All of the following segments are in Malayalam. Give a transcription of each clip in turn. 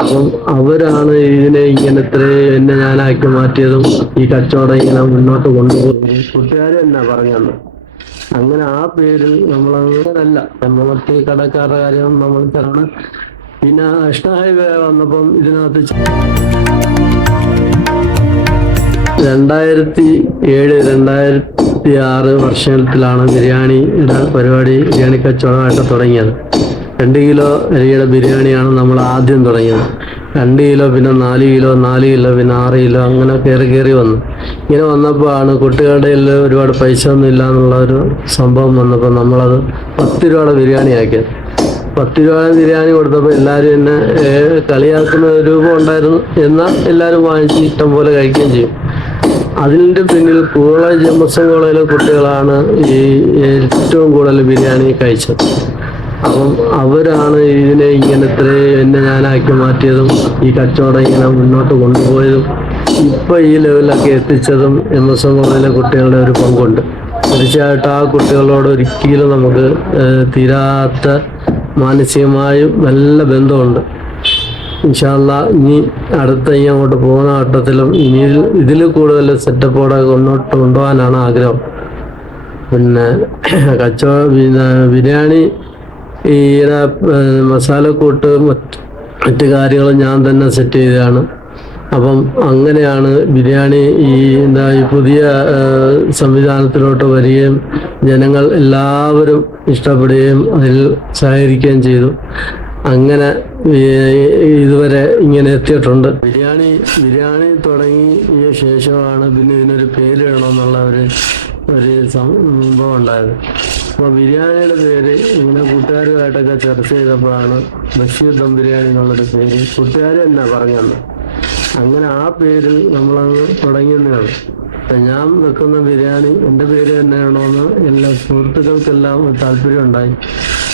അപ്പം അവരാണ് ഇതിനെ ഇങ്ങനെ ഇത്രയും എന്നെ ഞാനാക്കി മാറ്റിയതും ഈ കച്ചവടം ഇങ്ങനെ മുന്നോട്ട് കൊണ്ടുപോകുന്നത് കൂട്ടുകാർ തന്നെ പറഞ്ഞു. അങ്ങനെ ആ പേരിൽ നമ്മളങ്ങനല്ല മറ്റേ കടക്കാരുടെ കാര്യം നമ്മൾ തരണം. പിന്നെ നാഷണൽ ഹൈവേ വന്നപ്പം ഇതിനകത്ത് 2007-2006 വർഷത്തിലാണ് ബിരിയാണിയുടെ പരിപാടി, ബിരിയാണി കച്ചവടമായിട്ട് തുടങ്ങിയത്. 2 കിലോ അരിയുടെ ബിരിയാണിയാണ് നമ്മൾ ആദ്യം തുടങ്ങിയത്. 2 കിലോ, പിന്നെ 4 കിലോ, 4 കിലോ, പിന്നെ 6 കിലോ, അങ്ങനെ കയറി വന്നു. ഇങ്ങനെ വന്നപ്പോഴാണ് കുട്ടികളുടെ ഒരുപാട് പൈസ ഒന്നും ഇല്ല എന്നുള്ള ഒരു സംഭവം വന്നപ്പോൾ നമ്മളത് 10 രൂപയുടെ ബിരിയാണി ആക്കിയത്. 10 രൂപയുടെ ബിരിയാണി കൊടുത്തപ്പോൾ എല്ലാവരും എന്നെ കളിയാക്കുന്ന ഒരു രൂപം ഉണ്ടായിരുന്നു. എന്നാൽ എല്ലാവരും വാങ്ങിച്ച് ഇഷ്ടം പോലെ കഴിക്കുകയും ചെയ്യും. അതിൻ്റെ പിന്നിൽ MSN കോളേജിലെ കുട്ടികളാണ് ഈ ഏറ്റവും കൂടുതൽ ബിരിയാണി കഴിച്ചത്. അപ്പം അവരാണ് ഇതിനെ ഇങ്ങനെ ഇത്രയും എന്നെ ഞാനാക്കി മാറ്റിയതും ഈ കച്ചവടം ഇങ്ങനെ മുന്നോട്ട് കൊണ്ടുപോയതും ഇപ്പം ഈ ലെവലിലൊക്കെ എത്തിച്ചതും MSN കോളേജിലെ കുട്ടികളുടെ ഒരു പങ്കുണ്ട്. തീർച്ചയായിട്ടും ആ കുട്ടികളോട് ഒരിക്കലും നമുക്ക് തീരാത്ത മാനസികമായും നല്ല ബന്ധമുണ്ട്. ഇൻഷാ അല്ലാ ഇനി അങ്ങോട്ട് പോകുന്ന ഘട്ടത്തിലും ഇനി ഇതിൽ കൂടുതൽ സെറ്റപ്പോടെ മുന്നോട്ട് കൊണ്ടുപോകാനാണ് ആഗ്രഹം. പിന്നെ ബിരിയാണി ഈ മസാലക്കൂട്ട് മറ്റ് കാര്യങ്ങൾ ഞാൻ തന്നെ സെറ്റ് ചെയ്തതാണ്. അപ്പം അങ്ങനെയാണ് ബിരിയാണി ഈ പുതിയ സംവിധാനത്തിലോട്ട് വരികയും ജനങ്ങൾ എല്ലാവരും ഇഷ്ടപ്പെടുകയും അതിൽ സഹകരിക്കുകയും ചെയ്തു. അങ്ങനെ ഇതുവരെ ഇങ്ങനെ എത്തിയിട്ടുണ്ട്. ബിരിയാണി തുടങ്ങിയ ശേഷമാണ് പിന്നെ ഇതിനൊരു പേരിടണമെന്നുള്ള ഒരു സംഭവം ഉണ്ടായത്. അപ്പോൾ ബിരിയാണിയുടെ പേര് ഇങ്ങനെ കൂട്ടുകാരുമായിട്ടൊക്കെ ചർച്ച ചെയ്തപ്പോഴാണ് ബഷീർ ദം ബിരിയാണി എന്നുള്ളൊരു പേര് കൂട്ടുകാർ തന്നെ പറഞ്ഞു. അങ്ങനെ ആ പേരിൽ നമ്മളത് തുടങ്ങിയെന്നാണ്. ഞാൻ വെക്കുന്ന ബിരിയാണി എൻ്റെ പേര് തന്നെയാണോന്ന് എല്ലാ സുഹൃത്തുക്കൾക്കെല്ലാം താല്പര്യം ഉണ്ടായി.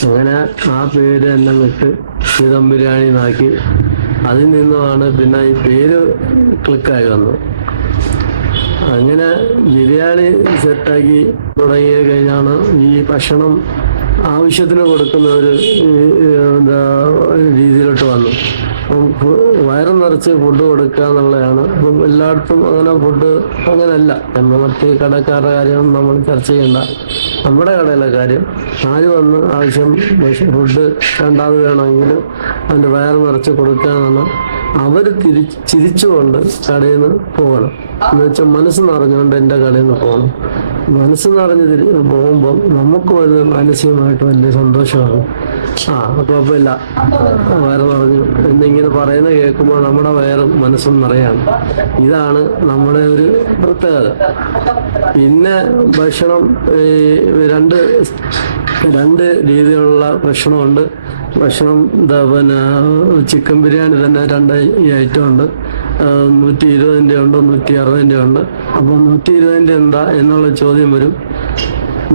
അങ്ങനെ ആ പേര് തന്നെ വിട്ട് ദം ബിരിയാണി എന്നാക്കി. അതിൽ നിന്നുമാണ് പിന്നെ ഈ പേര് ക്ലിക്കായി വന്നത്. അങ്ങനെ ബിരിയാണി സെറ്റാക്കി തുടങ്ങി കഴിഞ്ഞാണ് ഈ ഭക്ഷണം ആവശ്യത്തിന് കൊടുക്കുന്ന ഒരു രീതിയിലോട്ട് വന്നു. അപ്പം വയറ് നിറച്ച് ഫുഡ് കൊടുക്കുക എന്നുള്ളതാണ്. അപ്പം എല്ലായിടത്തും അങ്ങനെ ഫുഡ് അങ്ങനെയല്ല. മറ്റ് കടക്കാരുടെ കാര്യം നമ്മൾ ചർച്ച ചെയ്യണ്ട. നമ്മുടെ കടയിലെ കാര്യം ആര് വന്ന് ആവശ്യം ഫുഡ് രണ്ടാമത് വേണമെങ്കിലും അതിൻ്റെ വയറ് നിറച്ച് കൊടുക്കുക എന്നാണ്. അവർ ചിരിച്ചുകൊണ്ട് കടയിൽ നിന്ന് പോകണം എന്ന് വെച്ചാൽ മനസ്സ് നിറഞ്ഞുകൊണ്ട് എൻ്റെ കടയിൽ നിന്ന് പോകണം. മനസ്സ് നിറഞ്ഞ് പോകുമ്പം നമുക്ക് വലിയ മാനസികമായിട്ട് വലിയ സന്തോഷമാണ്. കുഴപ്പമില്ല, വയറ് നിറഞ്ഞു എന്നിങ്ങനെ പറയുന്ന കേൾക്കുമ്പോൾ നമ്മുടെ വയറും മനസ്സും നിറയാണ്. ഇതാണ് നമ്മുടെ ഒരു പ്രത്യേകത. പിന്നെ ഭക്ഷണം രണ്ട് രീതിയിലുള്ള ഭക്ഷണമുണ്ട്. ഭക്ഷണം പിന്നെ ചിക്കൻ ബിരിയാണി തന്നെ 2 ഐറ്റം ഉണ്ട്. 120 ഉണ്ട്, 160 ഉണ്ട്. അപ്പോൾ 120 എന്താ എന്നുള്ള ചോദ്യം വരും.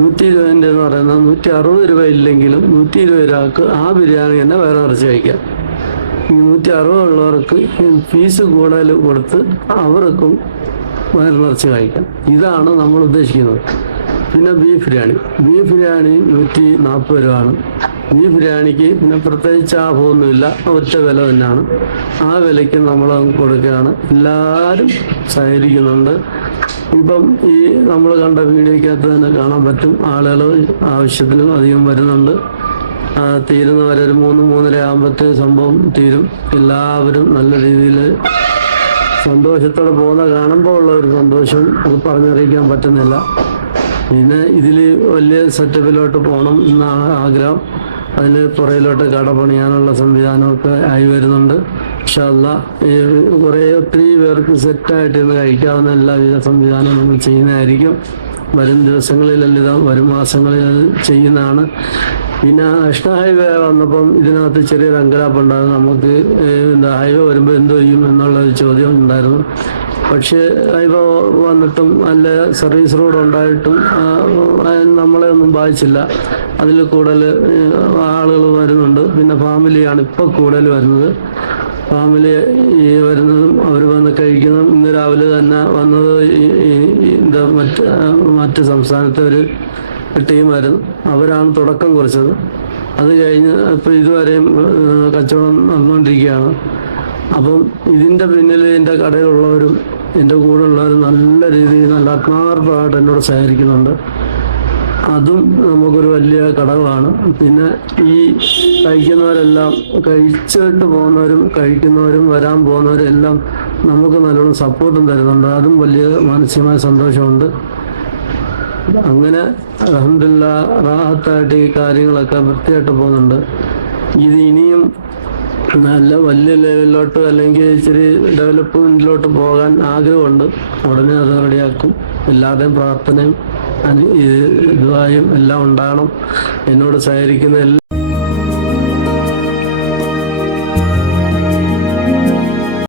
120 എന്ന് പറയുന്നത് 160 രൂപ ഇല്ലെങ്കിലും 120 രൂപക്ക് ആ ബിരിയാണി തന്നെ വേറെ നിറച്ച് കഴിക്കാം. ഈ 160 ഉള്ളവർക്ക് ഫീസ് കൂടുതൽ കൊടുത്ത് അവർക്കും വയറ് നിറച്ച് കഴിക്കാം. ഇതാണ് നമ്മൾ ഉദ്ദേശിക്കുന്നത്. പിന്നെ ബീഫ് ബിരിയാണി 140 രൂപയാണ്. ബീഫ് ബിരിയാണിക്ക് പിന്നെ പ്രത്യേകിച്ച് ആഭമൊന്നുമില്ല, ഒറ്റ വില തന്നെയാണ്. ആ വിലയ്ക്ക് നമ്മൾ കൊടുക്കുകയാണ്. എല്ലാവരും സഹകരിക്കുന്നുണ്ട്. ഇപ്പം ഈ നമ്മൾ കണ്ട വീഡിയോയ്ക്കകത്ത് തന്നെ കാണാൻ പറ്റും, ആളുകൾ ആവശ്യത്തിനും അധികം വരുന്നുണ്ട്. തീരുന്നവരെ ഒരു 3-3:30 ആകുമ്പോഴത്തെ സംഭവം തീരും. എല്ലാവരും നല്ല രീതിയിൽ സന്തോഷത്തോടെ പോകുന്ന കാണുമ്പോൾ ഉള്ള ഒരു സന്തോഷം അത് പറഞ്ഞറിയിക്കാൻ പറ്റുന്നില്ല. പിന്നെ ഇതിൽ വലിയ സെറ്റപ്പിലോട്ട് പോകണം എന്നാണ് ആഗ്രഹം. അതിന് പുറയിലോട്ട് കട പണിയാനുള്ള സംവിധാനമൊക്കെ ആയി വരുന്നുണ്ട്. ഇൻഷാ അല്ലാ ഒത്തിരി പേർക്ക് സെറ്റായിട്ട് ഇന്ന് കഴിക്കാവുന്ന എല്ലാവിധ സംവിധാനവും നമ്മൾ ചെയ്യുന്നതായിരിക്കും. വരും ദിവസങ്ങളിലെല്ലാം വരും മാസങ്ങളിൽ അത് ചെയ്യുന്നതാണ്. പിന്നെ നാഷണൽ ഹൈവേ വന്നപ്പം ഇതിനകത്ത് ചെറിയൊരു അങ്കലാപ്പുണ്ടായിരുന്നു. നമുക്ക് ഹൈവേ വരുമ്പോൾ എന്തോ ചെയ്യും എന്നുള്ളൊരു ചോദ്യം ഉണ്ടായിരുന്നു. പക്ഷേ ഹൈവേ വന്നിട്ടും നല്ല സർവീസ് റോഡ് ഉണ്ടായിട്ടും നമ്മളെ ഒന്നും ബാധിച്ചില്ല. അതിൽ കൂടുതൽ ആളുകൾ വരുന്നുണ്ട്. പിന്നെ ഫാമിലിയാണ് ഇപ്പോൾ കൂടുതൽ വരുന്നത്. ഫാമിലി വരുന്നതും അവർ വന്ന് കഴിക്കുന്നതും. ഇന്ന് രാവിലെ തന്നെ വന്നത് മറ്റ് സംസ്ഥാനത്തെ ഒരു ടീമായിരുന്നു. അവരാണ് തുടക്കം കുറിച്ചത്. അത് കഴിഞ്ഞ് ഇപ്പോൾ ഇതുവരെയും കച്ചവടം നടന്നുകൊണ്ടിരിക്കുകയാണ്. അപ്പം ഇതിൻ്റെ പിന്നിൽ എൻ്റെ കടയിലുള്ളവരും എൻ്റെ കൂടെ ഉള്ളവരും നല്ല രീതിയിൽ നല്ല ആത്മാർത്ഥമായിട്ട് എന്നോട് സഹകരിക്കുന്നുണ്ട്. അതും നമുക്കൊരു വലിയ ഘടകമാണ്. പിന്നെ ഈ കഴിക്കുന്നവരെല്ലാം കഴിച്ചിട്ട് പോകുന്നവരും കഴിക്കുന്നവരും വരാൻ പോകുന്നവരും എല്ലാം നമുക്ക് നല്ലോണം സപ്പോർട്ടും തരുന്നുണ്ട്. അതും വലിയ മാനസികമായ സന്തോഷമുണ്ട്. അങ്ങനെ അൽഹംദുലില്ലാ റാഹത്തായിട്ട് ഈ കാര്യങ്ങളൊക്കെ വൃത്തിയായിട്ട് പോകുന്നുണ്ട്. ഇത് ഇനിയും നല്ല വലിയ ലെവലിലോട്ട് അല്ലെങ്കിൽ ഇച്ചിരി ഡെവലപ്മെന്റിലോട്ട് പോകാൻ ആഗ്രഹമുണ്ട്. ഉടനെ അത് റെഡിയാക്കും. എല്ലാവരുടെയും പ്രാർത്ഥനയും ഇതുവായും എല്ലാം ഉണ്ടാകണം. എന്നോട് സഹകരിക്കുന്ന